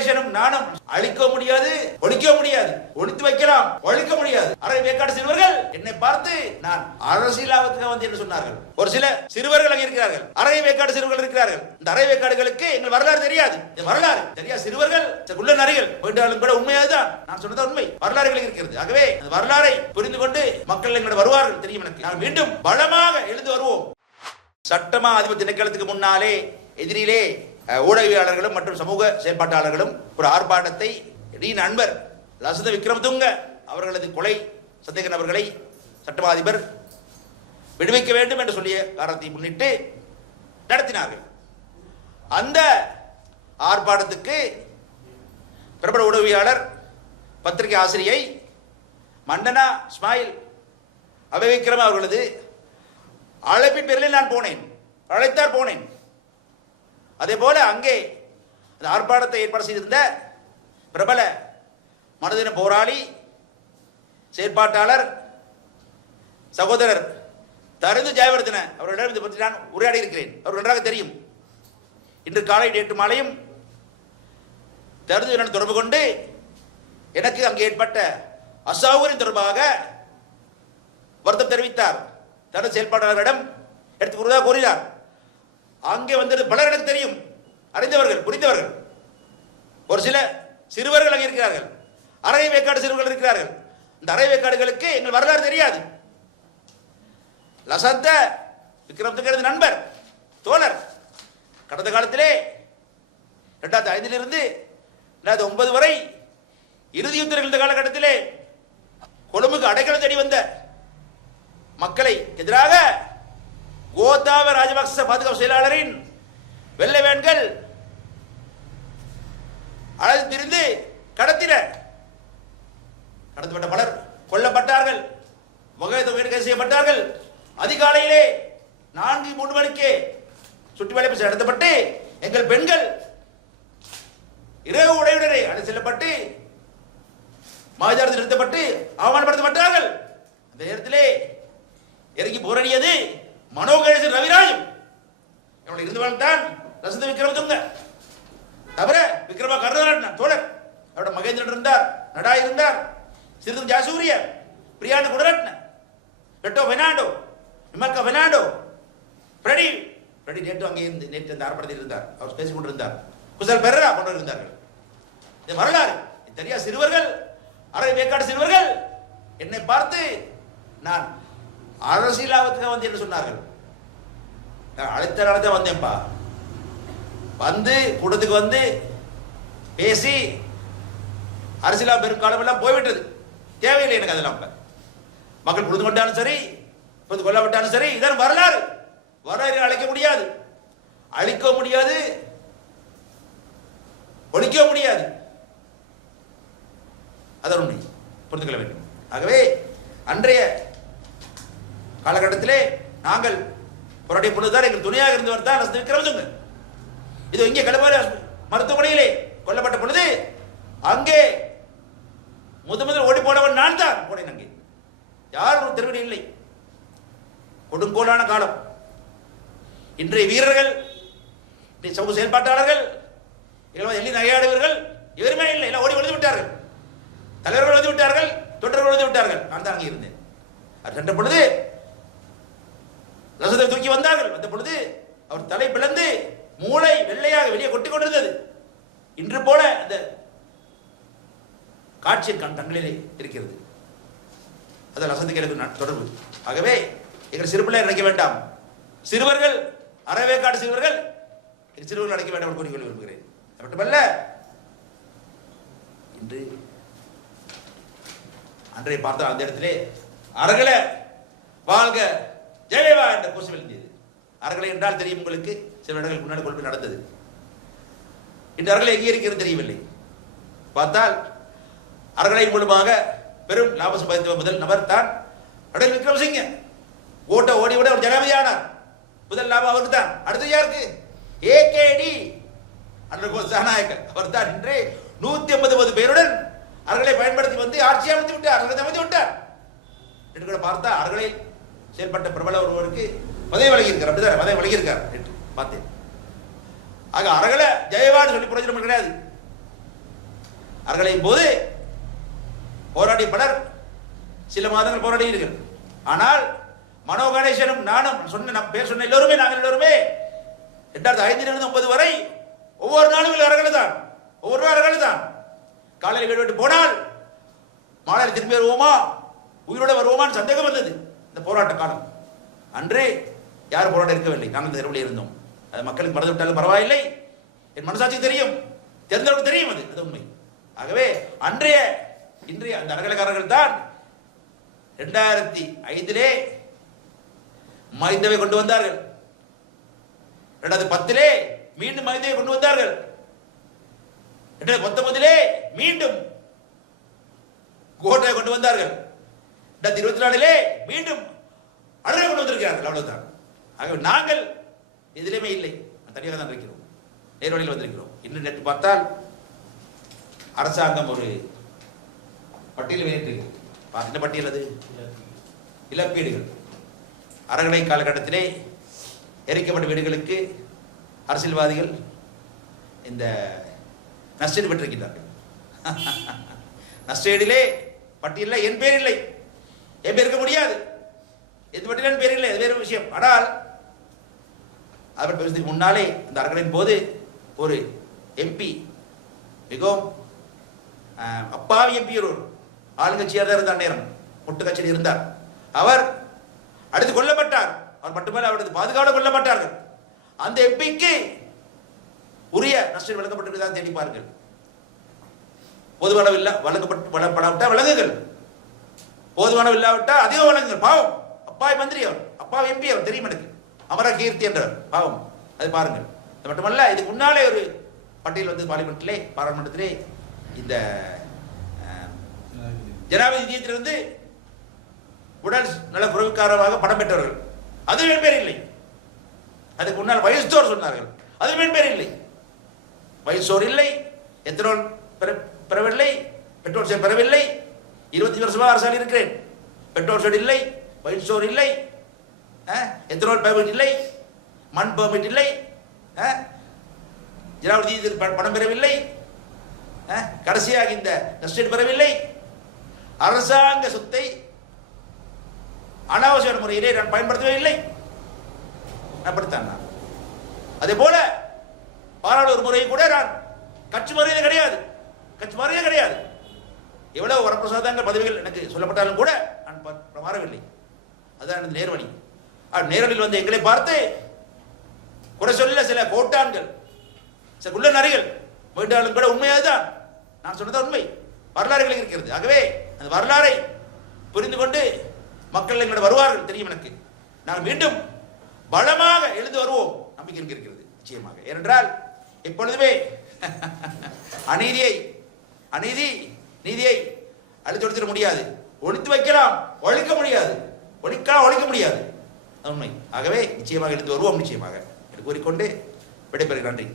கணேசனும் நானும் அழிக்க முடியாது ஒழிக்க முடியாது ஒழித்து வைக்கலாம் ஒழிக்க முடியாது. அரை வேக்காடு சிறுவர்கள் என்னை பார்த்து நான் அரசியலாவதுக்காக வந்து என்று சொன்னார்கள். ஒரு சில சிறுவர்கள் அங்கே இருக்கிறார்கள். அரை வேக்காடு சிறுவர்கள் இருக்கிறார்கள். இந்த அரை வேக்காடுகளுக்கு எங்கள் வரலாறு தெரியாது. இந்த வரலாறு தெரியாது சிறுவர்கள் உள்ள நரிகள். போயிட்டாலும் கூட உண்மையாதுதான் நான் சொன்னது உண்மை. வரலாறுகள் இருக்கிறது. ஆகவே அந்த வரலாறை புரிந்து கொண்டு மக்கள் எங்களோட வருவார்கள் தெரியும் எனக்கு. நான் மீண்டும் பலமாக எழுந்து வருவோம். சட்டமா அதிபர் திணைக்களத்துக்கு முன்னாலே எதிரிலே ஊடகவியலாளர்களும் மற்றும் சமூக செயற்பாட்டாளர்களும் ஒரு ஆர்ப்பாட்டத்தை டி நண்பர் லசந்த விக்ரமதுங்க அவர்களது கொலை சந்தேக நபர்களை சட்டமா அதிபர் விடுவிக்க வேண்டும் என்று சொல்லிய காரணத்தை முன்னிட்டு நடத்தினார்கள். அந்த ஆர்ப்பாட்டத்துக்கு பிரபல உதவியாளர் பத்திரிகை ஆசிரியை மண்டனா ஸ்மைல் அபவிக்ரம அவர்களது அழைப்பின் பேரில் நான் போனேன் அழைத்தார் போனேன். அதே போல அங்கே அந்த ஆர்ப்பாட்டத்தை ஏற்பாடு செய்திருந்த பிரபல மனதின போராளி செயற்பாட்டாளர் சகோதரர் தருந்து ஜெயவர்தன அவர்களிடம் இதை பற்றி நான் உரையாடி இருக்கிறேன். அவர் நன்றாக தெரியும். இன்று காலை நேற்று மாலையும் தருந்து தொடர்பு கொண்டு எனக்கு அங்கே ஏற்பட்ட அசௌகரியம் தொடர்பாக வருத்தம் தெரிவித்தார். தனது செயல்பாட்டாளர்களிடம் எடுத்து கூறுவதாக கூறினார். அங்கே வந்தது பலர் எனக்கு தெரியும். அறிந்தவர்கள் புரிந்தவர்கள். ஒரு சில சிறுவர்கள் அங்கே இருக்கிறார்கள். அரை வேக்காடு சிறுவர்கள் இருக்கிறார்கள். இந்த அரை வேக்காடுகளுக்கு எங்கள் வரலாறு தெரியாது. லசந்த விக்ரமத்துக்கு நண்பர் தோழர். கடந்த காலத்திலே ரெண்டாயிரத்தி ஐந்திலிருந்து ரெண்டாயிரத்தி ஒன்பது வரை இறுதி யுத்தம் நிகழ்ந்த காலகட்டத்திலே கொழும்புக்கு அடைக்கலம் தேடி வந்த மக்களை எதிராக கோத்தாப ராஜபக்ச பாதுகாப்பு செயலாளரின் வெள்ளை வேன்கள் அழகு திரிந்து கடத்தின கடத்தப்பட்ட பலர் கொல்லப்பட்டார்கள். வகை கைது செய்யப்பட்டார்கள். அதிகாலையிலே நான்கு மூன்று மணிக்கு சுற்றி வளைப்பு நடத்தப்பட்டு எங்கள் பெண்கள் இரவு உடையுடனே அழைத்து செல்லப்பட்டு மாஜாரத்தில் நிறுத்தப்பட்டு அவமானப்படுத்தப்பட்டார்கள். அந்த நேரத்திலே இறங்கி போராடியது மனோகணேசன் என்னோட இவனை தான் வாழ்ந்தான் ரசந்த விக்ரமதுங்க தவிர விக்ரம கருணாரட்ன தோழர். அவரோட மகேந்திரன் இருந்தார் நடா இருந்தார் சிறிது ஜாசூரிய பிரியாண்ட குடரட்ன ரெட்டோ வெனாண்டோ விமர்கா வெனாண்டோ பிரடி பிரடி நேற்று அங்கே இருந்து நேற்று அந்த ஆர்ப்பாட்டத்தில் இருந்தார். அவர் பேசிக் கொண்டிருந்தார். குசல் பெரரா கொண்டு இருந்தார்கள் இது வரலாறு. தெரியா சிறுவர்கள் அரை வேக்காடு சிறுவர்கள் என்னை பார்த்து நான் அரசியலாவத்துக்கு வந்து என்ன சொன்னார்கள்? அழைத்த நாள் தான் வந்தேன்ப்பா வந்து கூட்டத்துக்கு வந்து பேசி அரசியலா பெரும்பாலும் எல்லாம் போய்விட்டது. தேவையில்லை எனக்கு அதெல்லாம் இப்ப மக்கள் புரிந்து கொண்டாலும் சரி புரிந்து கொள்ளப்பட்டாலும் சரி இதான் வரலாறு. வரலாறு அழைக்க முடியாது. அழிக்க முடியாது. ஒழிக்க முடியாது. அதான் உண்மை புரிந்து கொள்ள வேண்டும். ஆகவே அன்றைய காலகட்டத்திலே நாங்கள் போராடிய பொழுதுதான் எங்கள் துணையாக இருந்தவர் தான் ரசந்த விக்ரமதுங்க இது இங்கே கலபாரி மருத்துவமனையிலே கொல்லப்பட்ட பொழுது அங்கே முத முதல் ஓடி போனவன் நான் தான் போனேன் அங்கே. யாரும் ஒரு திருவிடி இல்லை. கொடுங்கோலான காலம். இன்றைய வீரர்கள் இன்றைய சமூக செயல்பாட்டாளர்கள் எல்லாம் எள்ளி நகையாடுவர்கள் இவருமே இல்லை. எல்லாம் ஓடி ஒழிந்து விட்டார்கள். தலைவர்கள் வந்து விட்டார்கள் தொண்டர்கள் ஒழிந்து விட்டார்கள். நான் தான் அங்கே இருந்தேன். அது சென்ற பொழுது நோக்கி வந்தார்கள். வந்த பொழுது அவர் தலை பிளந்து மூளை வெள்ளையாக வெளியே கொட்டி கொண்டிருந்தது. இன்று போல அந்த காட்சி கண் கண்களிலே இருக்கிறது. அதில் அசந்திக்கிறது தொடர்பு. ஆகவே எங்கள் சிறுபிள்ளை நினைக்க வேண்டாம். சிறுவர்கள் அறவேக்காடு சிறுவர்கள் எங்கள் சிறுவர்கள் அடைக்க வேண்டாம் கூறிக்கொள்ள விரும்புகிறேன். அது மட்டுமல்ல இன்று அன்றைய பார்த்தால் அந்த இடத்திலே அறகளை வாழ்க ஜெயவேவா என்ற கோஷம் எழுந்தியது. அறகலை என்றால் தெரியும் உங்களுக்கு சில இடங்களுக்கு முன்னாடி கொள்கை நடந்தது. இன்று அறகலை எங்கே இருக்கிறது தெரியவில்லை. பார்த்தால் அறகலை மூலமாக பெரும் லாபம் சம்பாதித்த முதல் நபர் தான் ரணில் விக்ரமசிங்க. ஓட்ட ஓடி ஓட அவர் ஜனாபதியானார் முதல் லாபம் அவருக்கு தான். அடுத்து யாருக்கு? ஏகேடி அன்றகோஸ் சனநாயகர் அவர் தான் இன்று நூத்தி ஐம்பது பேருடன் அவர்களை பயன்படுத்தி வந்து ஆட்சி அமைத்து விட்டார். அவர்களை அமைத்து விட்டார். என்று கூட பார்த்தா அவர்களில் செயல்பட்ட பிரபல ஒருவருக்கு பதவி வழங்கியிருக்கார் அப்படிதான் பதவி வழங்கியிருக்கார் என்று பார்த்தேன். ஆக அரகல ஜெயவான்னு சொல்லி பிரயோஜனம் கிடையாது. அரகலையின் போது போராடிய பலர் சில மாதங்கள் போராடினீர்கள் ஆனால் மனோ கணேசனும் நானும் சொன்ன நம் பேர் சொன்ன எல்லோருமே நாங்கள் எல்லோருமே ரெண்டாயிரத்தி ஐந்திலிருந்து ஒன்பது வரை ஒவ்வொரு நாளும் அரகலை தான் ஒவ்வொரு நாள் அரகலை தான். காலையில் வீடு விட்டு போனால் மாலையில் திரும்பி வருவோமா? உயிரோட வருவோமான்னு சந்தேகம் வந்தது. இந்த போராட்ட காலம். அன்றே யாரும் போராட்டம் இருக்கவில்லை நாங்கள் தெருவில் இருந்தோம். அது மக்களுக்கு மறந்து விட்டாலும் பரவாயில்லை. என் மனசாட்சிக்கு தெரியும். தெரிந்தவர்களுக்கு தெரியும் அது. அது உண்மை. ஆகவே அன்றைய இன்றைய அந்த அறகலைக்காரர்கள் தான் ரெண்டாயிரத்தி ஐந்திலே மைந்தவை கொண்டு வந்தார்கள். ரெண்டாயிரத்தி பத்திலே மீண்டும் மைந்தவை கொண்டு வந்தார்கள். ரெண்டாயிரத்தி பத்தொன்பதிலே மீண்டும் கோட்டையை கொண்டு வந்தார்கள். ரெண்டாயிரத்தி இருபத்தி நாலிலே மீண்டும் அழகை கொண்டு வந்திருக்கிறார்கள். அவ்வளவுதான். ஆகவே நாங்கள் எதிலுமே இல்லை. தனியாக தான் இருக்கிறோம். நேர்வழியில் வந்திருக்கிறோம். இன்னும் நேற்று பார்த்தால் அரசாங்கம் ஒரு பட்டியல் வெளியிட்டு என்ன பட்டியல் அது? இழப்பீடுகள். அறகலை காலகட்டத்திலே எரிக்கப்பட்ட வீடுகளுக்கு அரசியல்வாதிகள் இந்த நஷ்டீடு பெற்றிருக்கிறார்கள் நஷ்டீடிலே பட்டியலில் என் பேர் இல்லை. என் பேர் இருக்க முடியாது. எது மட்டும் பேர் இல்லை அது வேறு விஷயம். ஆனால் அவர் பேசுறதுக்கு முன்னாலே அந்த அறகலின் போது ஒரு எம்பி மிகவும் அஹ், அப்பாவி எம்பி ஒரு ஆளுங்கட்சியாக தான் இருந்தார் நேரம் முட்டு கட்சியில் இருந்தார். அவர் அடுத்து கொல்லப்பட்டார். அவர் மட்டுமல்ல அவரது பாதுகாவலர் கொல்லப்பட்டார்கள். அந்த எம்பிக்கு உரிய நஷ்டம் வழங்கப்பட்டிருக்கிறதா தேடி பாருங்கள். பொதுவான இல்ல வழங்கப்பட்டு வழங்கப்படாவிட்டால் வழங்குங்கள் போதுமானவர் இல்லாவிட்டால் அதிகம் வழங்குங்கள் பாவம். அப்பாவி மந்திரி அவர். அப்பா எம்பி அவர். தெரியும் எனக்கு. அமர கீர்த்தி என்றவர். பாவம். அது பாருங்கள். அது மட்டுமல்ல இதுக்கு முன்னாலே ஒரு பட்டியல் வந்து பார்லிமெண்ட்டிலே பாராளுமன்றத்திலே இந்த அஹ், ஜனாதிபதி நிதியத்திலிருந்து உடல் நல குறைவுக்காரமாக படம் பெற்றவர்கள். அது என் பேர் இல்லை. அதுக்கு முன்னால் வயசுத்தோர் சொன்னார்கள். அது என் பேர் இல்லை. வயசோர் இல்லை. எத்தனோல் பெற பெறவில்லை. பெட்ரோல் பெறவில்லை. இருபத்தி வருஷமாக அரசால் இருக்கிறேன். பெட்ரோல் ஷெட் இல்லை வயசோர் இல்லை எத்தனோல் பெர்மிட் இல்லை மண் பெர்மிட் இல்லை ஜனாபதி இதில் பணம் பெறவில்லை கடைசியாக இந்த நஷ்டீடு பெறவில்லை. அரசாங்க சொத்தை அனாவசிய முறையிலே நான் பயன்படுத்தவே இல்லை. அப்படித்தான் நான். அதே போல பாராளுமன்ற முறையை கூட நான் கட்சி முறையே கிடையாது. கட்சி முறையே கிடையாது. எவ்வளவு வரப்பிரசாதங்கள் பதவிகள் எனக்கு சொல்லப்பட்டாலும் கூட நான் மாறவில்லை. அதுதான் எனது நேர்வழி. ஆ, நேரடியில் வந்து எங்களை பார்த்து குறை சொல்ல சில கோட்டான்கள் சில குள்ள நரிகள் போயிட்டாலும் கூட உண்மையாக தான் நான் சொன்னது உண்மை. வரலாறுகள் இருக்கிறது. ஆகவே அந்த வரலாறை புரிந்து கொண்டு மக்கள் எங்களோட வருவார்கள் தெரியும் எனக்கு. நாங்கள் மீண்டும் பலமாக எழுந்து வருவோம். நம்பிக்கை இருக்கிறது நிச்சயமாக. ஏனென்றால் எப்பொழுதுமே அநீதியை அநீதி நீதியை அழித்து ஒழித்திட முடியாது. ஒழித்து வைக்கலாம். ஒழிக்க முடியாது. ஒழிக்கலாம் ஒழிக்க முடியாது. உண்மை ஆகவே நிச்சயமாக எழுந்து வருவோம் நிச்சயமாக. என்று கூறிக்கொண்டு விடைபெறுகிறேன். நன்றி.